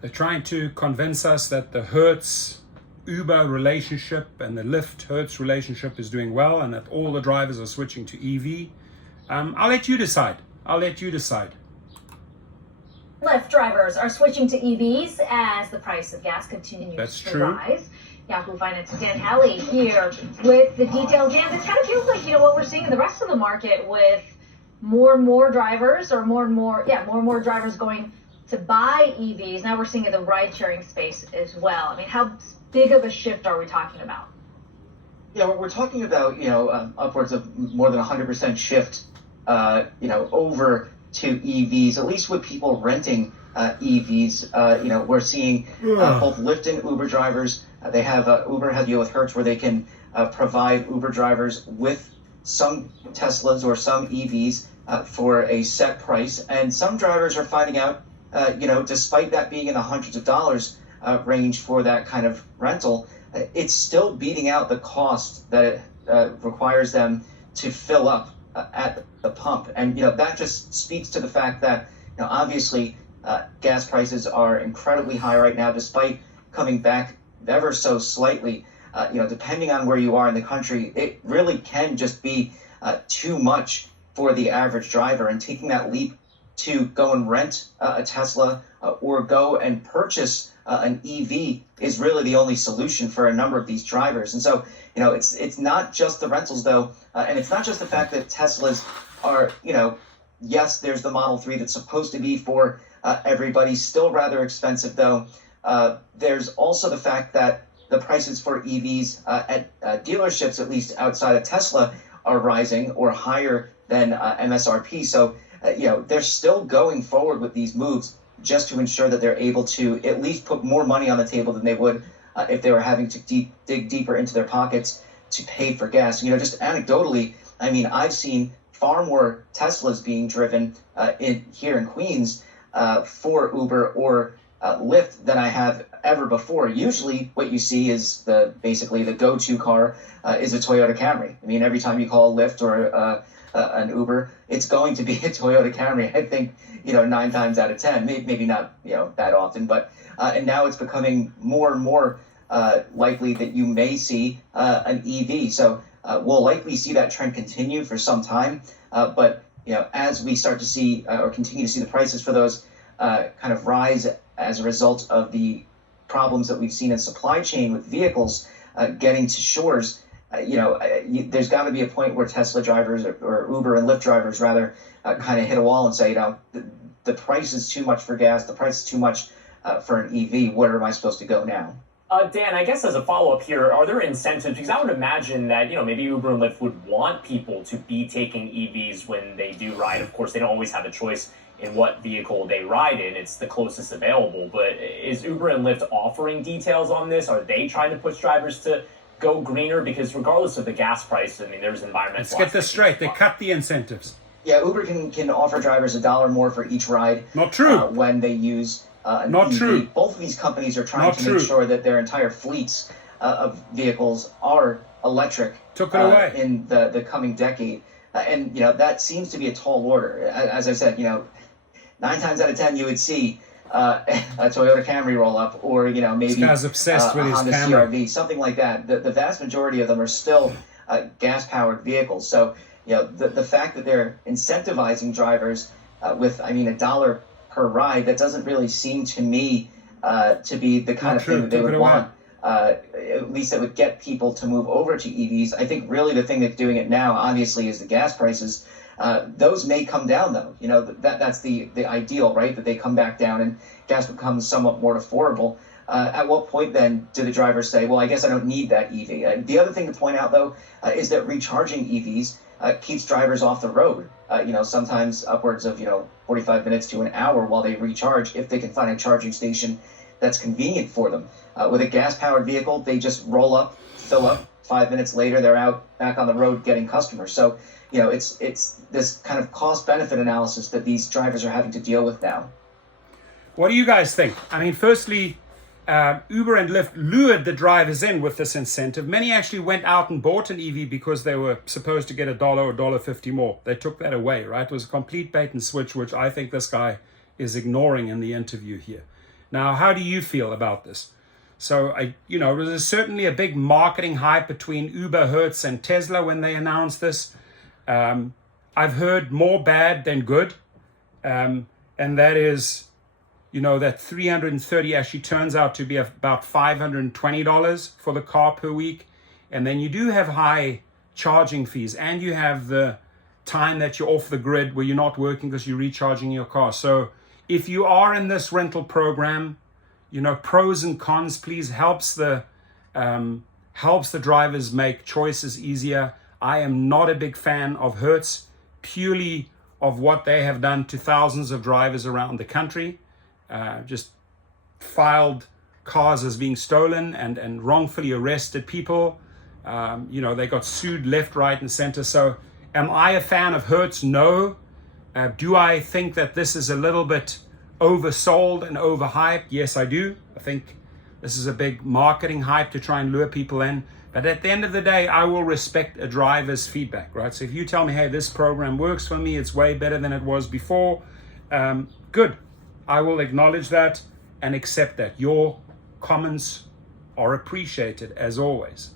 They're trying to convince us that the Hertz Uber relationship and the Lyft Hertz relationship is doing well and that all the drivers are switching to EV. I'll let you decide. Lyft drivers are switching to EVs as the price of gas continues to rise. Yahoo Finance's Dan Halley here with the details. Dan, this kind of feels like, what we're seeing in the rest of the market with more and more drivers more and more drivers going to buy EVs. Now we're seeing in the ride-sharing space as well. I mean, how big of a shift are we talking about? Yeah, we're talking about, upwards of more than 100% shift, over to EVs, at least with people renting EVs. We're seeing both Lyft and Uber drivers. They have Uber has a deal with Hertz where they can provide Uber drivers with some Teslas or some EVs for a set price. And some drivers are finding out, despite that being in the hundreds of dollars range for that kind of rental, it's still beating out the cost that it requires them to fill up at the pump. And, that just speaks to the fact that, obviously gas prices are incredibly high right now, despite coming back ever so slightly. Depending on where you are in the country, it really can just be too much for the average driver. And taking that leap to go and rent a Tesla or go and purchase an EV is really the only solution for a number of these drivers. And so, it's not just the rentals, though, and it's not just the fact that Teslas are, yes, there's the Model 3 that's supposed to be for everybody, still rather expensive, though. There's also the fact that the prices for EVs at dealerships, at least outside of Tesla, are rising or higher than MSRP. So, they're still going forward with these moves just to ensure that they're able to at least put more money on the table than they would if they were having to dig deeper into their pockets to pay for gas. Just anecdotally, I've seen far more Teslas being driven here in Queens for Uber or Lyft than I have ever before. Usually what you see is basically the go-to car is a Toyota Camry. Every time you call a Lyft or an Uber, it's going to be a Toyota Camry. I think, 9 times out of 10, maybe not, that often, but, and now it's becoming more and more likely that you may see an EV. So we'll likely see that trend continue for some time. But, as we start to see or continue to see the prices for those kind of rise as a result of the problems that we've seen in supply chain with vehicles getting to shores, there's got to be a point where Tesla drivers or Uber and Lyft drivers rather kind of hit a wall and say, the price is too much for gas, the price is too much for an EV. Where am I supposed to go now? Dan, I guess as a follow-up here, are there incentives? Because I would imagine that, maybe Uber and Lyft would want people to be taking EVs when they do ride. Of course, they don't always have a choice in what vehicle they ride in. It's the closest available. But is Uber and Lyft offering details on this? Are they trying to push drivers to go greener? Because regardless of the gas price, there's environmental... Let's get this straight. They cut the incentives. Yeah, Uber can offer drivers $1 more for each ride. Not true. When they use an Not EV. true. Both of these companies are trying to make sure that their entire fleets of vehicles are electric Took it away. In the coming decade. And, that seems to be a tall order. As I said, 9 times out of 10 you would see a Toyota Camry roll up, or maybe this guy's obsessed with his Honda Camry. CRV, something like that. The vast majority of them are still gas powered vehicles. So the fact that they're incentivizing drivers with $1 per ride, that doesn't really seem to me to be the kind of thing that they would want. At least that would get people to move over to EVs. I think really the thing that's doing it now, obviously, is the gas prices. Those may come down, though. That's the ideal, right? That they come back down and gas becomes somewhat more affordable. At what point then do the drivers say, well, I guess I don't need that EV? The other thing to point out, though, is that recharging EVs keeps drivers off the road. Sometimes upwards of 45 minutes to an hour while they recharge, if they can find a charging station that's convenient for them. With a gas-powered vehicle, they just roll up, fill up. 5 minutes later, they're out back on the road getting customers. So, it's this kind of cost-benefit analysis that these drivers are having to deal with now. What do you guys think? Firstly, Uber and Lyft lured the drivers in with this incentive. Many actually went out and bought an EV because they were supposed to get $1 or $1.50 more. They took that away, right? It was a complete bait and switch, which I think this guy is ignoring in the interview here. Now, how do you feel about this? So, there's certainly a big marketing hype between Uber, Hertz, and Tesla when they announced this. I've heard more bad than good. And that is, that 330 actually turns out to be about $520 for the car per week. And then you do have high charging fees, and you have the time that you're off the grid where you're not working because you're recharging your car. So if you are in this rental program, pros and cons, please, helps the drivers make choices easier. I am not a big fan of Hertz, purely of what they have done to thousands of drivers around the country. Just filed cars as being stolen and wrongfully arrested people. They got sued left, right, and center. So am I a fan of Hertz? No. Do I think that this is a little bit oversold and overhyped? Yes, I do. I think this is a big marketing hype to try and lure people in. But at the end of the day, I will respect a driver's feedback, right? So if you tell me, hey, this program works for me, it's way better than it was before, good. I will acknowledge that and accept that. Your comments are appreciated as always.